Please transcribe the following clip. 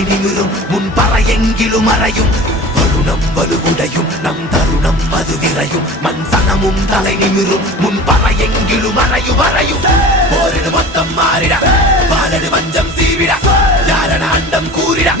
தலை நிமிரும் முன்பறையெங்கிலும் அறையும் வருணம் வலுவுடையும் நம் தருணம் அது விரையும் மண் சனமும் தலை நிமிரும் முன்பறையெங்கிலும் அறையும் அறையும் போரிடு மொத்தம் மாறிட பாலடு வஞ்சம் சீவிட யாரன அண்டம் கூறிட